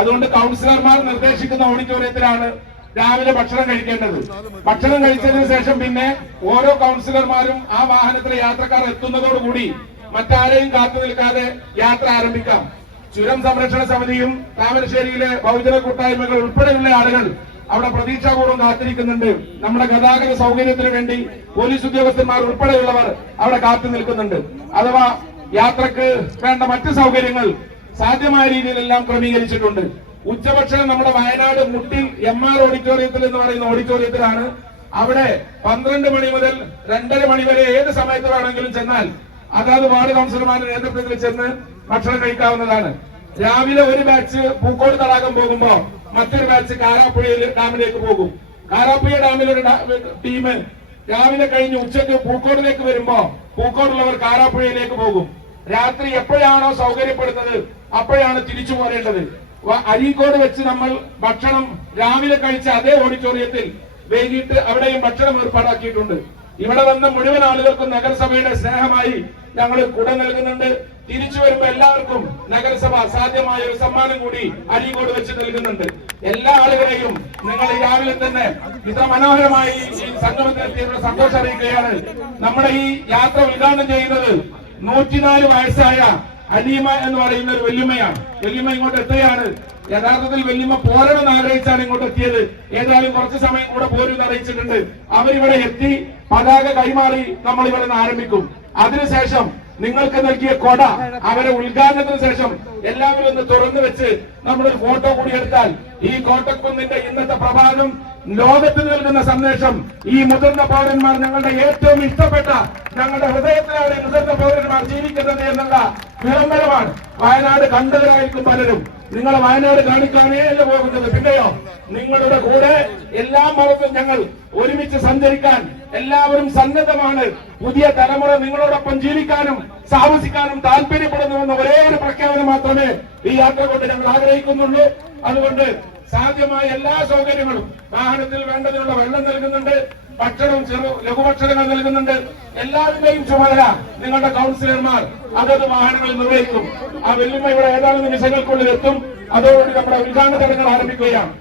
അതുകൊണ്ട് കൗൺസിലർമാർ നിർദ്ദേശിക്കുന്ന ഓഡിറ്റോറിയത്തിലാണ് രാവിലെ ഭക്ഷണം കഴിക്കേണ്ടത്. ഭക്ഷണം കഴിച്ചതിന് ശേഷം പിന്നെ ഓരോ കൗൺസിലർമാരും ആ വാഹനത്തിലെ യാത്രക്കാർ എത്തുന്നതോടുകൂടി മറ്റാരെയും കാത്തു നിൽക്കാതെ യാത്ര ആരംഭിക്കാം. ചുരം സംരക്ഷണ സമിതിയും താമരശ്ശേരിയിലെ ബഹുജന കൂട്ടായ്മകൾ ഉൾപ്പെടെയുള്ള ആളുകൾ അവിടെ പ്രതീക്ഷാപൂർവം കാത്തിരിക്കുന്നുണ്ട്. നമ്മുടെ ഗതാഗത സൗകര്യത്തിന് വേണ്ടി പോലീസ് ഉദ്യോഗസ്ഥന്മാർ ഉൾപ്പെടെയുള്ളവർ അവിടെ കാത്തു നിൽക്കുന്നുണ്ട്. അഥവാ യാത്രയ്ക്ക് വേണ്ട മറ്റ് സൗകര്യങ്ങൾ സാധ്യമായ രീതിയിലെല്ലാം ക്രമീകരിച്ചിട്ടുണ്ട്. ഉച്ചഭക്ഷണം നമ്മുടെ വയനാട് മുട്ടിൽ എം ആർ ഓഡിറ്റോറിയത്തിൽ എന്ന് പറയുന്ന ഓഡിറ്റോറിയത്തിലാണ് അവിടെ പന്ത്രണ്ട് മണി മുതൽ രണ്ടര മണി വരെ ഏത് സമയത്ത് വേണമെങ്കിലും ചെന്നാൽ അതാത് വാർഡ് കൗൺസിലർമാരുടെ നേതൃത്വത്തിൽ ചെന്ന് ഭക്ഷണം കഴിക്കാവുന്നതാണ്. രാവിലെ ഒരു ബാച്ച് പൂക്കോട് തടാകം പോകുമ്പോൾ മറ്റൊരു ബാച്ച് കാരാപ്പുഴയിൽ ഡാമിലേക്ക് പോകും. കാരാപ്പുഴ ഡാമിലൊരു ടീം രാവിലെ കഴിഞ്ഞ് ഉച്ചയ്ക്ക് പൂക്കോടിലേക്ക് വരുമ്പോ പൂക്കോടുള്ളവർ കാരാപ്പുഴയിലേക്ക് പോകും. രാത്രി എപ്പോഴാണോ സൗകര്യപ്പെടുന്നത് അപ്പോഴാണ് തിരിച്ചു പോരേണ്ടത്. അരീക്കോട് വെച്ച് നമ്മൾ ഭക്ഷണം രാവിലെ കഴിച്ച അതേ ഓഡിറ്റോറിയത്തിൽ വൈകിട്ട് അവിടെയും ഭക്ഷണം ഏർപ്പാടാക്കിയിട്ടുണ്ട്. ഇവിടെ വന്ന മുഴുവൻ ആളുകൾക്കും നഗരസഭയുടെ സ്നേഹമായി ഞങ്ങൾ കുട നൽകുന്നുണ്ട്. തിരിച്ചു വരുമ്പോ എല്ലാവർക്കും നഗരസഭ സാധ്യമായ ഒരു സമ്മാനം കൂടി അരീക്കോട് വെച്ച് നൽകുന്നുണ്ട്. എല്ലാ ആളുകളെയും നിങ്ങൾ രാവിലെ തന്നെ ഇത്ര മനോഹരമായി ഈ സംഗമത്തിനെത്തിയുള്ള സന്തോഷം അറിയിക്കുകയാണ്. നമ്മുടെ ഈ യാത്ര ഉദ്ഘാടനം ചെയ്യുന്നത് നൂറ്റിനാല് വയസ്സായ അനീമ എന്ന് പറയുന്ന ഒരു വല്യമ്മയാണ് വല്യമ്മ ഇങ്ങോട്ട് എത്തുകയാണ്. യഥാർത്ഥത്തിൽ വല്യമ്മ പോരണം ആഗ്രഹിച്ചാണ് ഇങ്ങോട്ട് എത്തിയത്. ഏതായാലും കുറച്ച് സമയം കൂടെ പോരും എന്ന് അറിയിച്ചിട്ടുണ്ട്. അവരിവിടെ എത്തി പതാക കൈമാറി നമ്മൾ ഇവിടെ നിന്ന് ആരംഭിക്കും. അതിനുശേഷം നിങ്ങൾക്ക് നൽകിയ കൊട അവരെ ഉദ്ഘാടനത്തിന് ശേഷം എല്ലാവരും ഒന്ന് തുറന്നു വെച്ച് നമ്മളൊരു ഫോട്ടോ കൂടി എടുത്താൽ ഈ കോട്ടക്കുന്നിന്റെ ഇന്നത്തെ പ്രഭാതം ലോകത്തിന് നൽകുന്ന സന്ദേശം ഈ മുതിർന്ന പൗരന്മാർ ഞങ്ങളുടെ ഏറ്റവും ഇഷ്ടപ്പെട്ട ഞങ്ങളുടെ ഹൃദയത്തിലാണ് മുതിർന്ന പൗരന്മാർ ജീവിക്കുന്നത് എന്നുള്ള വിളംബരമാണ്. വയനാട് കണ്ടവരായിരിക്കും പലരും. നിങ്ങൾ വയനാട് കാണിക്കാനേ അല്ല പോകുന്നത്. പിന്നെയോ നിങ്ങളുടെ കൂടെ എല്ലാ മറത്തും ഞങ്ങൾ ഒരുമിച്ച് സഞ്ചരിക്കാൻ എല്ലാവരും സന്നദ്ധമാണ്. പുതിയ തലമുറ നിങ്ങളോടൊപ്പം ജീവിക്കാനും സാഹസിക്കാനും താല്പര്യപ്പെടുന്നുവെന്ന ഒരേ ഒരു പ്രഖ്യാപനം മാത്രമേ ഈ യാത്ര കൊണ്ട് ഞങ്ങൾ ആഗ്രഹിക്കുന്നുള്ളൂ. അതുകൊണ്ട് സാധ്യമായ എല്ലാ സൗകര്യങ്ങളും വാഹനത്തിൽ വേണ്ടതിനുള്ള വെള്ളം നൽകുന്നുണ്ട് ഭക്ഷണം ചെറു ലഘുഭക്ഷണങ്ങൾ നൽകുന്നുണ്ട്. എല്ലാവരുടെയും ചുമതല നിങ്ങളുടെ കൗൺസിലർമാർ അതത് വാഹനങ്ങളിൽ നിർവഹിക്കും. ആ വെല്ലുമ ഇവിടെ ഏതാനും നിമിഷങ്ങൾക്കുള്ളിൽ എത്തും. അതോടുകൂടി നമ്മുടെ ഉദ്ഘാടന ചടങ്ങുകൾ ആരംഭിക്കുകയാണ്.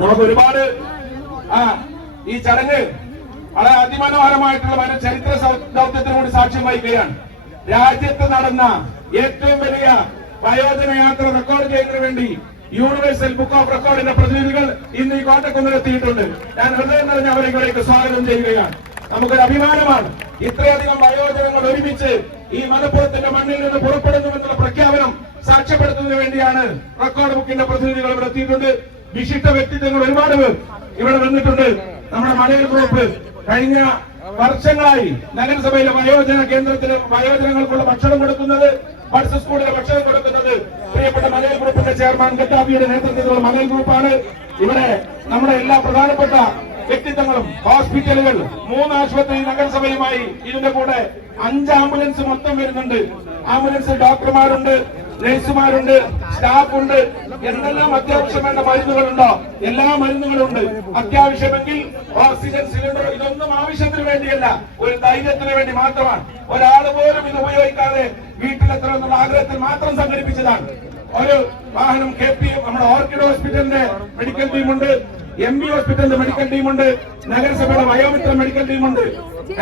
നമുക്ക് ഒരുപാട് ആ ഈ ചടങ്ങ് വളരെ അതിമനോഹരമായിട്ടുള്ള വളരെ ചരിത്ര ദൗത്യത്തിന് കൂടി സാക്ഷ്യം വഹിക്കുകയാണ് രാജ്യത്ത് നടന്ന ഏറ്റവും വലിയ വയോജന യാത്ര റെക്കോർഡ് ചെയ്യുന്നതിന് വേണ്ടി യൂണിവേഴ്സൽ ബുക്ക് ഓഫ് റെക്കോർഡിന്റെ പ്രതിനിധികൾ ഇന്ന് ഈ കോട്ടക്കുന്നിലെത്തിയിട്ടുണ്ട്. ഞാൻ ഹൃദയം നിറഞ്ഞ അവരെ ഇവിടേക്ക് സ്വാഗതം ചെയ്യുകയാണ്. നമുക്കൊരു അഭിമാനമാണ്. ഇത്രയധികം വയോജനങ്ങൾ ഒരുമിച്ച് ഈ മലപ്പുറത്തിന്റെ മണ്ണിൽ നിന്ന് പുറപ്പെടുന്നുവെന്നുള്ള പ്രഖ്യാപനം സാക്ഷ്യപ്പെടുത്തുന്നതിന് വേണ്ടിയാണ് റെക്കോർഡ് ബുക്കിന്റെ പ്രതിനിധികൾ ഇവിടെ എത്തിയിട്ടുണ്ട്. വിശിഷ്ട വ്യക്തിത്വങ്ങൾ ഒരുപാട് പേർ ഇവിടെ വന്നിട്ടുണ്ട്. നമ്മുടെ മലയിൽ ഗ്രൂപ്പ് കഴിഞ്ഞ വർഷങ്ങളായി നഗരസഭയിലെ വയോജന കേന്ദ്രത്തിലെ വയോജനങ്ങൾക്കുള്ള ഭക്ഷണം കൊടുക്കുന്നത് ബഡ്സ് സ്കൂളിലെ ഭക്ഷണം കൊടുക്കുന്നത് പ്രിയപ്പെട്ട മലയിൽ ഗ്രൂപ്പിന്റെ ചെയർമാൻ ഗദ്ദാഫിയുടെ നേതൃത്വത്തിലുള്ള മലയിൽ ഗ്രൂപ്പാണ്. ഇവിടെ നമ്മുടെ എല്ലാ പ്രധാനപ്പെട്ട വ്യക്തിത്വങ്ങളും ഹോസ്പിറ്റലുകൾ മൂന്ന് ആശുപത്രി നഗരസഭയുമായി ഇതിന്റെ കൂടെ അഞ്ച് ആംബുലൻസ് മൊത്തം വരുന്നുണ്ട്. ആംബുലൻസിൽ ഡോക്ടർമാരുണ്ട് നഴ്സുമാരുണ്ട് സ്റ്റാഫുണ്ട്. എന്തെല്ലാം അത്യാവശ്യം വേണ്ട മരുന്നുകളുണ്ടോ? എല്ലാ മരുന്നുകളും ഉണ്ട് അത്യാവശ്യമെങ്കിൽ ഓക്സിജൻ സിലിണ്ടർ ഇതൊന്നും ആവശ്യത്തിന് വേണ്ടിയല്ല. ഒരു ധൈര്യത്തിന് വേണ്ടി മാത്രമാണ്. ഒരാൾ പോലും ഇത് ഉപയോഗിക്കാതെ വീട്ടിലെത്തണമെന്നുള്ള ആഗ്രഹത്തിൽ മാത്രം സംഘടിപ്പിച്ചതാണ്. ഒരു വാഹനം കെ പി നമ്മുടെ ഓർക്കിഡ് ഹോസ്പിറ്റലിന്റെ മെഡിക്കൽ ടീമുണ്ട് എം ബി ഹോസ്പിറ്റലിന്റെ മെഡിക്കൽ ടീമുണ്ട് നഗരസഭയുടെ വയോമിത്ര മെഡിക്കൽ ടീമുണ്ട്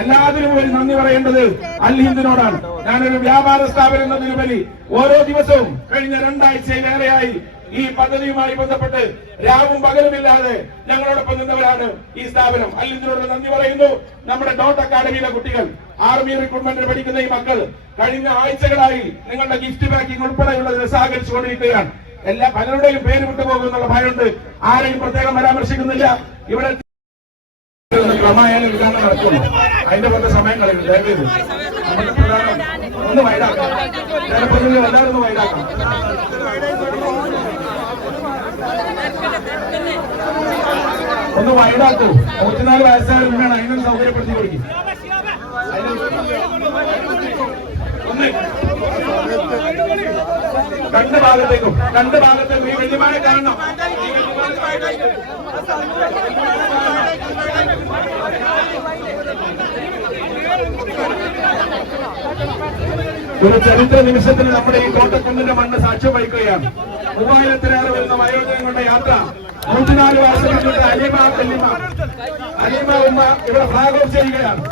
എല്ലാത്തിനും ഒരു നന്ദി പറയേണ്ടത് അൽ ഹിന്ദിനോടാണ്. ഞാനൊരു വ്യാപാര സ്ഥാപനം എന്നതിലുപരി ഓരോ ദിവസവും കഴിഞ്ഞ രണ്ടാഴ്ചയിലേറെയായി ഈ പദ്ധതിയുമായി ബന്ധപ്പെട്ട് രാവും പകലും ഇല്ലാതെ ഞങ്ങളോടൊപ്പം നിന്നവരാണ് ഈ സ്ഥാപനം. അല്ലിതിനോട് നന്ദി പറയുന്നു. നമ്മുടെ ഡോട്ട് അക്കാഡമിയിലെ കുട്ടികൾ ആർമി റിക്രൂട്ട്മെന്റിന് പഠിക്കുന്ന ഈ മക്കൾ കഴിഞ്ഞ ആഴ്ചകളായി നിങ്ങളുടെ ഗിഫ്റ്റ് പാക്കിംഗ് ഉൾപ്പെടെയുള്ളതിന് സഹകരിച്ചുകൊണ്ടിരിക്കുകയാണ്. എല്ലാ പലരുടെയും പേര് വിട്ടുപോകുന്നുള്ള ഭയമുണ്ട്. ആരെയും പ്രത്യേകം പരാമർശിക്കുന്നില്ല. ഇവിടെ അതിന്റെ പോലത്തെ സമയങ്ങളിൽ ഒന്ന് വൈഡാക്കാം. ജനപ്രതിനിധി വല്ലാതെ ഒന്ന് വൈഡാക്കാം. ഒന്ന് വൈഡാക്കൂ. നൂറ്റിനാല് വയസ്സായ ഉമ്മയാണ് അതിനൊന്ന് സൗകര്യപ്പെടുത്തി കൊടുക്കും. രണ്ട് ഭാഗത്തേക്കും. രണ്ട് ഭാഗത്തേക്കും. ഈ വല്യമാനെ കാരണം ഒരു ചരിത്ര നിമിഷത്തിന് നമ്മുടെ ഈ കോട്ടക്കുന്നിന്റെ മണ്ണ് സാക്ഷ്യം വഹിക്കുകയാണ്. മൂവായിരത്തിലേറെ വരുന്ന വയോജനങ്ങളുടെ യാത്ര. നൂറ്റിനാല് വർഷം കഴിഞ്ഞിട്ട് അലിമ ഉമ്മ ഇവിടെ ഫ്ലാഗ് ഓഫ് ചെയ്യുകയാണ്.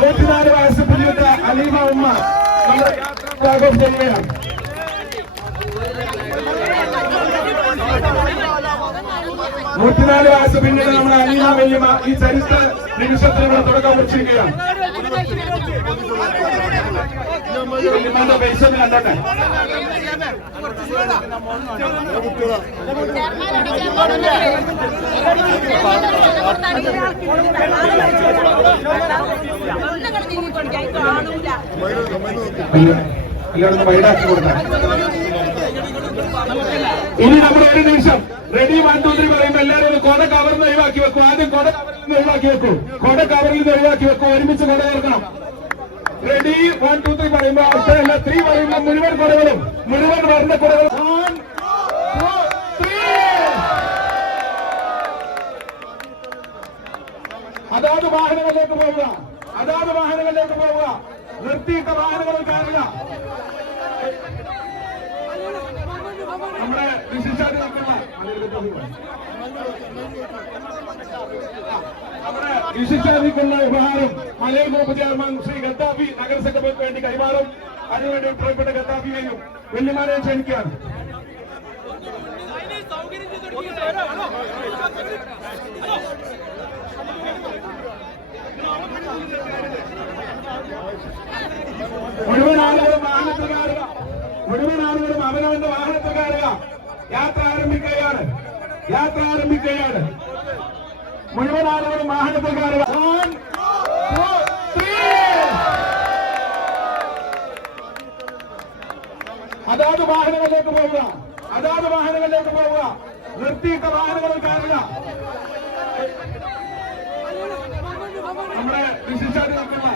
നൂറ്റിനാല് വയസ്സ് പിന്നിട്ട അലീമ ഉമ്മ ഫ്ലാഗ് ഓഫ് ചെയ്യുകയാണ്. നൂറ്റിനാല് വയസ്സ് പിന്നീട് നമ്മുടെ അലീമ വല്യമ്മ ഈ ചരിത്ര നിമിഷത്തിൽ ഇവിടെ തുടക്കം കുറിച്ചിരിക്കുകയാണ്. ഇനി നമ്മൾ ഒരു നിമിഷം റെഡി വൺ ടു ത്രീ പറയുമ്പോ എല്ലാവരും കൊട കവറിൽ നിന്ന് ഒഴിവാക്കി വെക്കും. ആദ്യം കൊട കവറിൽ നിന്ന് ഒഴിവാക്കി വെക്കൂ. കൊട കവറിൽ നിന്ന് ഒഴിവാക്കി വെക്കും. ഒരുമിച്ച് കൊട ചേർക്കണം റെഡി വൺ ടു ത്രീ പറയുമ്പോ അല്ല ത്രീ പറയുമ്പോ മുഴുവൻ കുറവുകളും മുഴുവൻ വരുന്ന കുറവുകളും. അതാത് വാഹനങ്ങളിലേക്ക് പോവുക. അതാത് വാഹനങ്ങളിലേക്ക് പോവുക. നിർത്തിയിട്ട വാഹനങ്ങളിൽ കയറുക. നമ്മുടെ വിശിഷ്ടാതി നിൽക്കുന്ന നമ്മുടെ വിശിഷ്ടാതിക്കുള്ള ഉപഹാരം മലയാള ഗ്രൂപ്പ് ചെയർമാൻ ശ്രീ ഗദ്ദാഫി നഗരസഭയ്ക്ക് വേണ്ടി കൈമാറും. അതിനുവേണ്ടി ഉത്തരവിട്ട ഗദ്ദാഫിയെയും വെല്ലുമാരെ ക്ഷണിക്കുകയാണ് മുഴുവൻ ആളുകളും വാഹനത്തിൽ കയറുക. മുഴുവൻ ആളുകളും അവനവന്റെ വാഹനത്തിൽ കയറുക. യാത്ര ആരംഭിക്കുകയാണ്. യാത്ര ആരംഭിക്കുകയാണ്. മുഴുവൻ ആളുകളും വാഹനത്തിൽ കയറുക. അതാത് വാഹനങ്ങളിലേക്ക് പോവുക. അതാത് വാഹനങ്ങളിലേക്ക് പോവുക. നിർത്തിയിട്ട വാഹനങ്ങളിൽ കയറുക. നമ്മുടെ വിശിഷ്ടാതി നിൽക്കുന്ന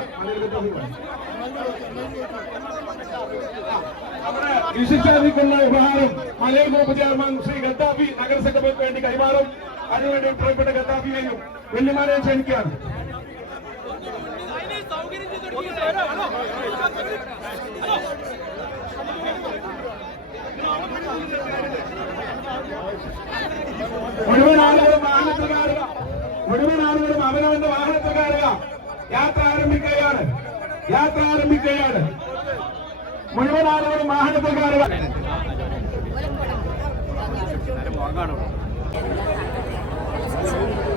നമ്മുടെ വിശിഷ്ടാതിക്കുള്ള ഉപഹാരം മലയിൽ ഗ്രൂപ്പ് ചെയർമാൻ ശ്രീ ഗദ്ദാഫി നഗരസഭയ്ക്ക് വേണ്ടി കൈമാറും. അതിനുവേണ്ടി പ്രിയപ്പെട്ട ഗദ്ദാഫിയെയും വെല്ലുമാരെയും ക്ഷണിക്കുകയാണ്. മുഴുവൻ ആളുകളും വാഹനത്തിൽ കയറുക മുഴുവൻ ആളുകളും അവനവന്റെ വാഹനത്തിൽ കയറുക യാത്ര ആരംഭിക്കുകയാണ്. യാത്ര ആരംഭിക്കുകയാണ്. മുഴുവൻ ആളുകളും വാഹനത്തിൽ കയറുക Thank you.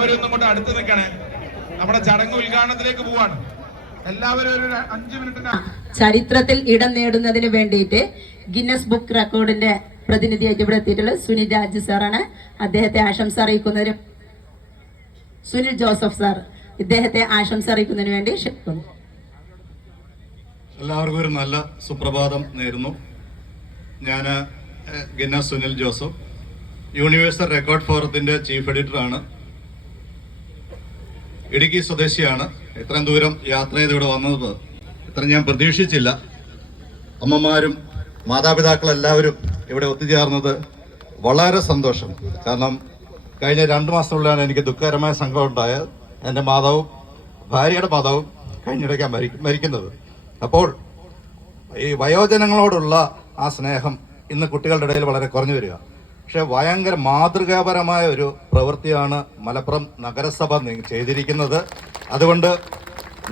എല്ലാവരും ഒന്നും കൊണ്ട് അടുത്ത് നിൽക്കണേ. നമ്മുടെ ചടങ്ങ് ഉദ്ഘാടനത്തിലേക്ക് പോവാണ്. എല്ലാവരും ഒരു അഞ്ചു മിനിറ്റിന് ചരിത്രത്തിൽ ഇടം നേടുന്നതിന് വേണ്ടിയിട്ട് ഗിന്നസ് ബുക്ക് റെക്കോർഡിന്റെ പ്രതിനിധിയായിട്ട് ഇവിടെ എത്തിയിട്ടുള്ള സുനിൽ രാജ് സാറാണ്. അദ്ദേഹത്തെ ആശംസ അറിയിക്കുന്നതിന് സുനിൽ ജോസഫ് സാർ ഇദ്ദേഹത്തെ ആശംസ അറിയിക്കുന്നതിന് വേണ്ടി ക്ഷണിക്കുന്നു. എല്ലാവർക്കും ഒരു നല്ല സുപ്രഭാതം നേരുന്നു. ഞാൻ Guinness Sunil Joseph. Universal record ഫോറത്തിന്റെ ചീഫ് എഡിറ്ററാണ്. ഇടുക്കി സ്വദേശിയാണ്. ഇത്രയും ദൂരം യാത്ര ചെയ്ത് ഇവിടെ വന്നത് ഇത്ര ഞാൻ പ്രതീക്ഷിച്ചില്ല. അമ്മമാരും മാതാപിതാക്കളെല്ലാവരും ഇവിടെ ഒത്തുചേർന്നത് വളരെ സന്തോഷം. കാരണം കഴിഞ്ഞ രണ്ട് മാസത്തിനുള്ളിലാണ് എനിക്ക് ദുഃഖകരമായ സംഘം ഉണ്ടായത്. എന്റെ മാതാവും ഭാര്യയുടെ മാതാവും കഴിഞ്ഞിടയ്ക്കാൻ മരി മരിക്കുന്നത്. അപ്പോൾ ഈ വയോജനങ്ങളോടുള്ള ആ സ്നേഹം ഇന്ന് കുട്ടികളുടെ ഇടയിൽ വളരെ കുറഞ്ഞു വരിക. പക്ഷെ ഭയങ്കര മാതൃകാപരമായ ഒരു പ്രവൃത്തിയാണ് മലപ്പുറം നഗരസഭ ചെയ്തിരിക്കുന്നത്. അതുകൊണ്ട്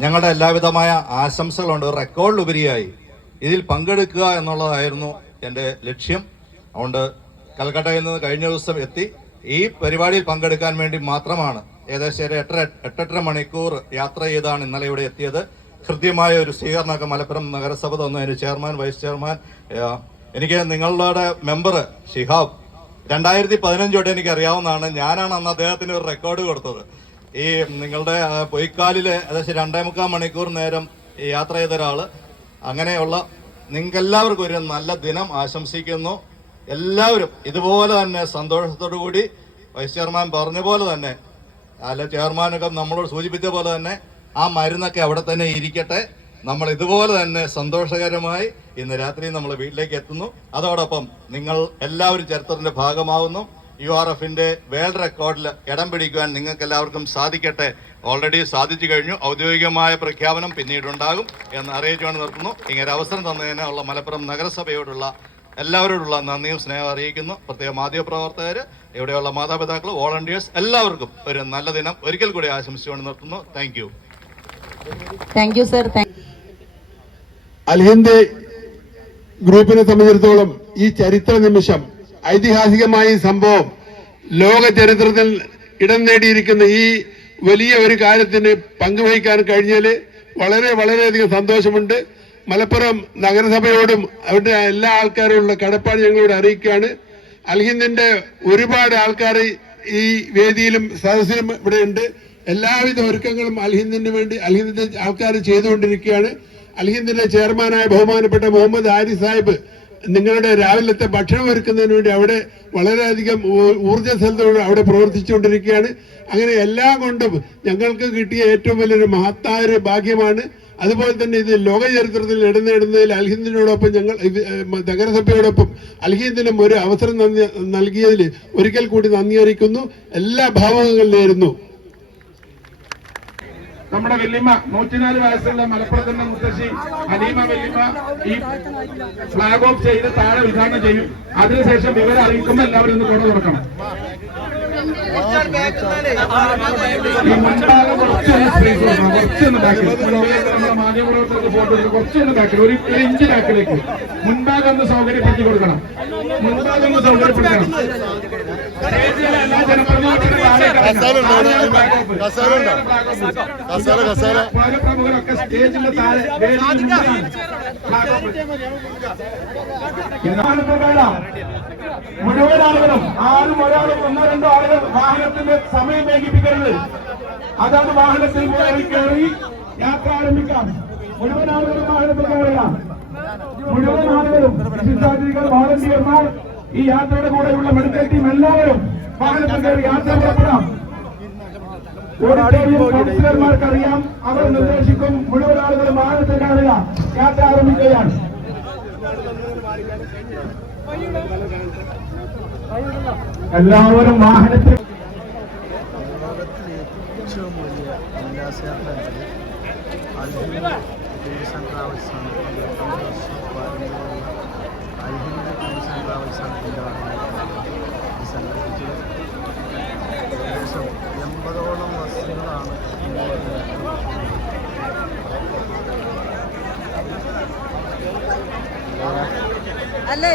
ഞങ്ങളുടെ എല്ലാവിധമായ ആശംസകളുണ്ട്. റെക്കോർഡിലുപരിയായി ഇതിൽ പങ്കെടുക്കുക എന്നുള്ളതായിരുന്നു എന്റെ ലക്ഷ്യം. അതുകൊണ്ട് കൽക്കട്ടയിൽ നിന്ന് കഴിഞ്ഞ ദിവസം എത്തി. ഈ പരിപാടിയിൽ പങ്കെടുക്കാൻ വേണ്ടി മാത്രമാണ് ഏകദേശം ഒരു എട്ടര എട്ടെട്ടര മണിക്കൂർ യാത്ര ചെയ്താണ് ഇന്നലെ ഇവിടെ എത്തിയത്. കൃത്യമായ ഒരു സ്വീകരണമൊക്കെ മലപ്പുറം നഗരസഭ തന്നു. ചെയർമാൻ വൈസ് ചെയർമാൻ എനിക്ക് നിങ്ങളുടെ മെമ്പർ ഷിഹാബ് രണ്ടായിരത്തി പതിനഞ്ച് തൊട്ട് എനിക്ക് അറിയാവുന്നതാണ് ഞാനാണ് അന്ന് അദ്ദേഹത്തിന് ഒരു റെക്കോർഡ് കൊടുത്തത്. ഈ നിങ്ങളുടെ പൊയ്ക്കാലിൽ ഏകദേശം രണ്ടേ മുക്കാൽ മണിക്കൂർ നേരം യാത്ര ചെയ്ത ഒരാൾ അങ്ങനെയുള്ള നിങ്ങൾക്കെല്ലാവർക്കും ഒരു നല്ല ദിനം ആശംസിക്കുന്നു. എല്ലാവരും ഇതുപോലെ തന്നെ സന്തോഷത്തോടു കൂടി വൈസ് ചെയർമാൻ പറഞ്ഞ പോലെ തന്നെ അല്ല ചെയർമാനൊക്കെ നമ്മളോട് സൂചിപ്പിച്ച പോലെ തന്നെ ആ മരുന്നൊക്കെ അവിടെ തന്നെ ഇരിക്കട്ടെ. നമ്മൾ ഇതുപോലെ തന്നെ സന്തോഷകരമായി ഇന്ന് രാത്രി നമ്മൾ വീട്ടിലേക്ക് എത്തുന്നു. അതോടൊപ്പം നിങ്ങൾ എല്ലാവരും ചരിത്രത്തിന്റെ ഭാഗമാവുന്നു. യു ആർ എഫിന്റെ വേൾഡ് റെക്കോർഡിൽ ഇടം പിടിക്കുവാൻ നിങ്ങൾക്ക് എല്ലാവർക്കും സാധിക്കട്ടെ ഓൾറെഡി സാധിച്ചു കഴിഞ്ഞു. ഔദ്യോഗികമായ പ്രഖ്യാപനം പിന്നീടുണ്ടാകും എന്ന് അറിയിച്ചുകൊണ്ട് നിർത്തുന്നു. ഇങ്ങനെ അവസരം തന്നതിന് ഉള്ള മലപ്പുറം നഗരസഭയോടുള്ള എല്ലാവരോടുള്ള നന്ദിയും സ്നേഹം അറിയിക്കുന്നു. പ്രത്യേക മാധ്യമപ്രവർത്തകർ ഇവിടെയുള്ള മാതാപിതാക്കൾ വോളണ്ടിയേഴ്സ് എല്ലാവർക്കും ഒരു നല്ല ദിനം. ഒരിക്കൽ കൂടി ആശംസിച്ചുകൊണ്ട് നിർത്തുന്നു. Thank you. Thank you sir thank Alhind ഗ്രൂപ്പിനെ സംബന്ധിച്ചിടത്തോളം ഈ ചരിത്ര നിമിഷം ഐതിഹാസികമായ സംഭവം ലോക ചരിത്രത്തിൽ ഇടം നേടിയിരിക്കുന്ന ഈ വലിയ ഒരു കാര്യത്തിന് പങ്കുവഹിക്കാൻ കഴിഞ്ഞാൽ വളരെ വളരെയധികം സന്തോഷമുണ്ട്. മലപ്പുറം നഗരസഭയോടും അവരുടെ എല്ലാ ആൾക്കാരോടുള്ള കടപ്പാട് ഞങ്ങളോട് അറിയിക്കുകയാണ്. അൽഹിന്ദിന്റെ ഒരുപാട് ആൾക്കാർ ഈ വേദിയിലും സദസ്സിലും ഇവിടെ ഉണ്ട്. എല്ലാവിധ ഒരുക്കങ്ങളും അൽഹിന്ദിന് വേണ്ടി അൽഹിന്ദിന്റെ ആൾക്കാർ ചെയ്തുകൊണ്ടിരിക്കുകയാണ്. അൽഹിന്ദിന്റെ ചെയർമാനായ ബഹുമാനപ്പെട്ട മുഹമ്മദ് ആരി സാഹിബ് നിങ്ങളുടെ രാവിലത്തെ ഭക്ഷണം ഒരുക്കുന്നതിന് വേണ്ടി അവിടെ വളരെയധികം ഊർജസ്വലതയോടെ അവിടെ പ്രവർത്തിച്ചുകൊണ്ടിരിക്കുകയാണ്. അങ്ങനെ എല്ലാം കൊണ്ടും ഞങ്ങൾക്ക് കിട്ടിയ ഏറ്റവും വലിയൊരു മഹത്തായ ഒരു ഭാഗ്യമാണ്. അതുപോലെ തന്നെ ഇത് ലോക ചരിത്രത്തിൽ ഇടുന്നിടുന്നതിൽ നേടുന്നതിൽ അൽഹിന്ദിനോടൊപ്പം ഞങ്ങൾ നഗരസഭയോടൊപ്പം അൽഹിന്ദിനും ഒരു അവസരം നൽകിയതിൽ ഒരിക്കൽ കൂടി നന്ദി അറിയിക്കുന്നു. എല്ലാ ഭാവങ്ങളും നേരുന്നു. നമ്മുടെ വെല്ലിമ്മ നൂറ്റിനാല് വയസ്സുള്ള മലപ്പുറത്തിന്റെ മുത്തശ്ശി ഹലീമ വെല്ലിമ്മ ഈ ഫ്ലാഗ് ഓഫ് ചെയ്ത് താഴെ ഉദ്ഘാടനം ചെയ്യും. അതിനുശേഷം വിവരം അറിയിക്കുമ്പോൾ എല്ലാവരും ഒന്ന് കൂടെ തുറക്കണം. ഈ കുറച്ചൊന്ന് ബാക്കിൽ കുറച്ചൊന്ന് ബാക്കിൽ ഒരു ഇഞ്ച് ബാക്കിലേക്ക് മുൻഭാഗം ഒന്ന് സൗകര്യപ്പെടുത്തി കൊടുക്കണം. മുൻഭാഗം ഒന്ന് സൗകര്യപ്പെടുത്തണം. മുഴുവൻ ആളുകളും ആരും ഒരാളും ഒന്നോ രണ്ടോ ആളുകൾ വാഹനത്തിന്റെ സമയം വൈകിപ്പിക്കരുത് അതാണ് വാഹനത്തിൽ കയറി കയറി യാത്ര ആരംഭിക്കാം മുഴുവൻ ആളുകളും വാഹനത്തിൽ കയറുക മുഴുവൻ ആളുകളും വിശിഷ്ടാതിഥികൾ വോളണ്ടിയർമാർ ഈ യാത്രയുടെ കൂടെയുള്ള മെഡിക്കൽ ടീം എല്ലാവരും വാഹനത്തിൽ കയറി യാത്ര പുറപ്പെടാം. ഓഡിറ്റോറിയം കൗൺസിലർമാർക്കറിയാം. അവർ നിർദ്ദേശിക്കും മുഴുവൻ ആളുകളും വാഹനത്തിൽ കയറുക. യാത്ര ആരംഭിക്കുകയാണ്. എല്ലാവരും വാഹനത്തിൽ ഏറ്റവും വലിയ ഉല്ലാസയാത്ര അൽഹിന്ദ് ടൂറിസം ട്രാവൽസാണ് പാരമ്പര്യമുള്ള അൽഹിന്ദ് ടൂറിസം ട്രാവൽസാണ് ഇതിന്റെ ഭാഗമായിട്ട് ഇത് സംഘടിപ്പിച്ചത് ഏകദേശം എൺപതോളം ബസ്സുകളാണ് അല്ലേ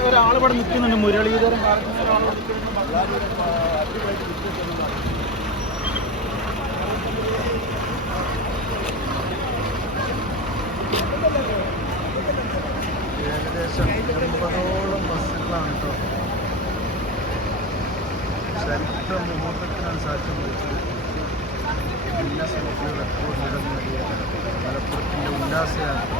ഒരാളിവിടെ നിൽക്കുന്നുണ്ട് മുരളീധരൻ ഏകദേശം എൺപതോളം ബസ്സുകളാണ് കേട്ടോ. ചരിത്ര സാക്ഷ്യം വഹിച്ചത്. ഗിന്നസ് ബുക്കിൽ റെക്കോർഡ് നേടിയ മലപ്പുറത്തിന്റെ ഉല്ലാസയാത്ര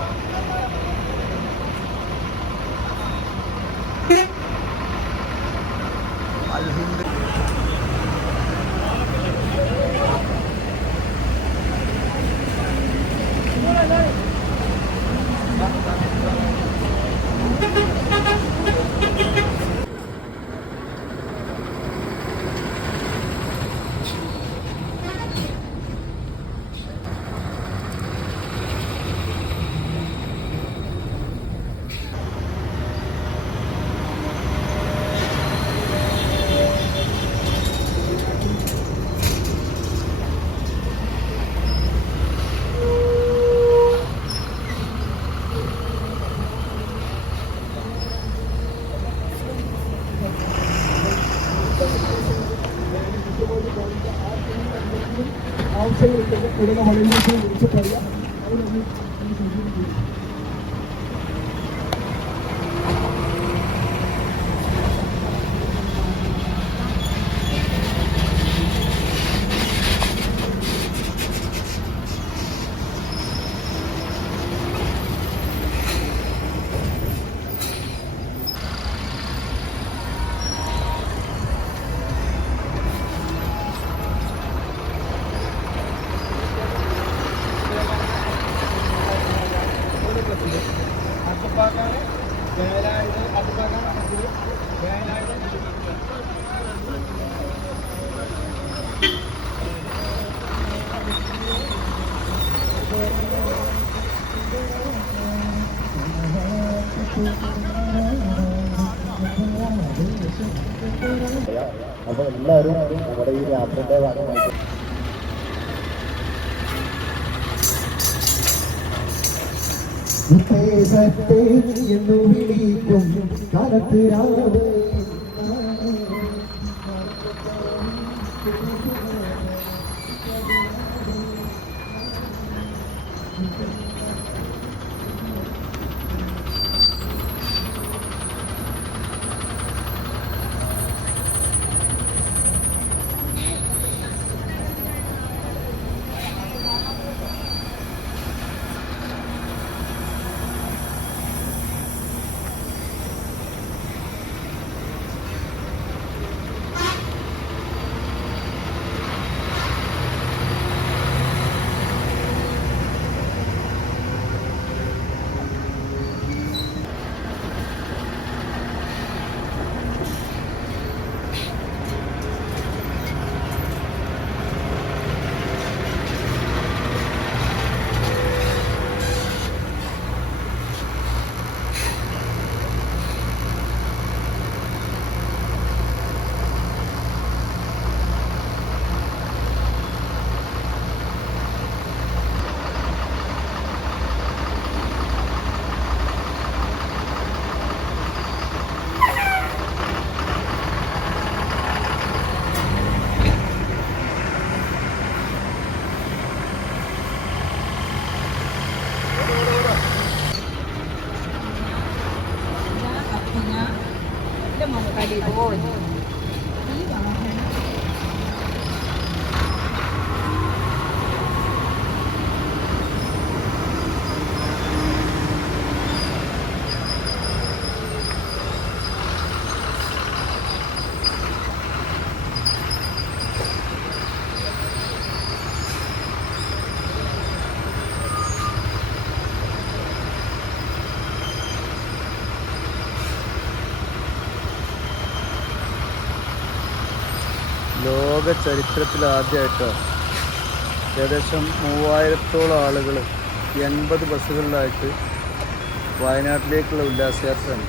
Tidak ada yang. അപ്പോൾ എല്ലാവരും നമ്മുടെ ഈ യാത്രയുടെ ഭാഗമായിട്ട് എന്നു വിളിക്കും കാലത്ത് രാവ് ലോക ചരിത്രത്തിൽ ആദ്യമായിട്ട് ഏകദേശം മൂവായിരത്തോളം ആളുകൾ എൺപത് ബസ്സുകളിലായിട്ട് വയനാട്ടിലേക്കുള്ള ഉല്ലാസയാത്രയാണ്.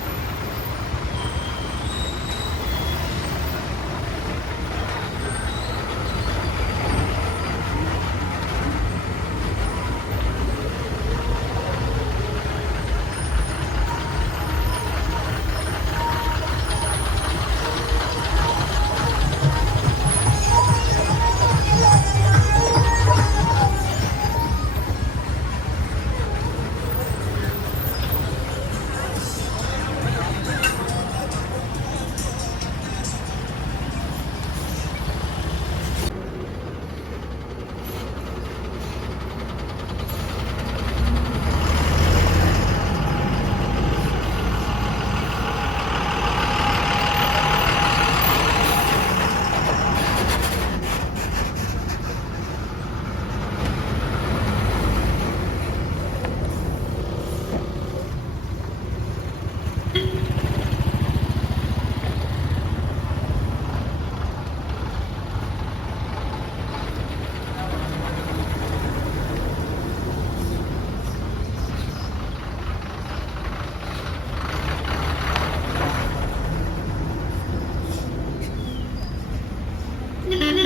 Mm-hmm.